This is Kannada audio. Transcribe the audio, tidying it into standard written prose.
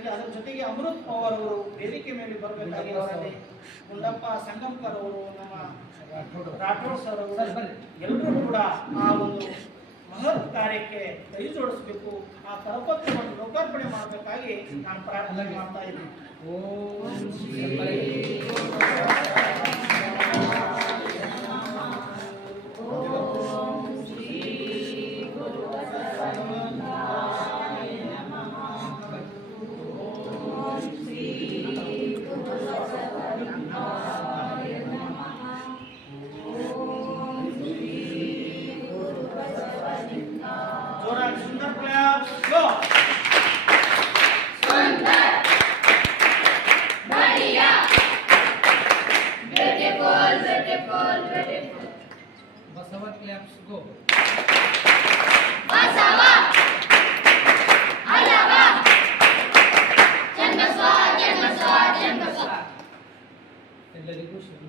ಇಲ್ಲಿ ಅದರ ಜೊತೆಗೆ ಅಮೃತ್ ಪವಾರ್ ಅವರು ವೇದಿಕೆ ಮೇಲೆ ಬರಬೇಕಾಗಿ ಅವರಲ್ಲಿ ಗುಂಡಪ್ಪ ಸಂಗಂಕರ್ ಅವರು, ನಮ್ಮ ರಾಠೋಡ್ ಸರ್ ಅವರು ಎಲ್ಲರೂ ಕೂಡ ಆ ಒಂದು ಮಹತ್ ಕಾರ್ಯಕ್ಕೆ ಕೈ ಜೋಡಿಸಬೇಕು, ಆ ಕರಪತ್ರವನ್ನು ಲೋಕಾರ್ಪಣೆ ಮಾಡಬೇಕಾಗಿ ನಾನು ಪ್ರಾರ್ಥನೆ ಮಾಡ್ತಾ ಇದ್ದೀನಿ. सुंदर क्लैप गो सुंदर बढ़िया ब्यूटीफुल ब्यूटीफुल ब्यूटीफुल बसवा क्लैप्स गो बसवा हलवा जन्मस्वा जन्मस्वा जन्मस्वा ಎಲ್ಲರಿಗೂ ಶುಭ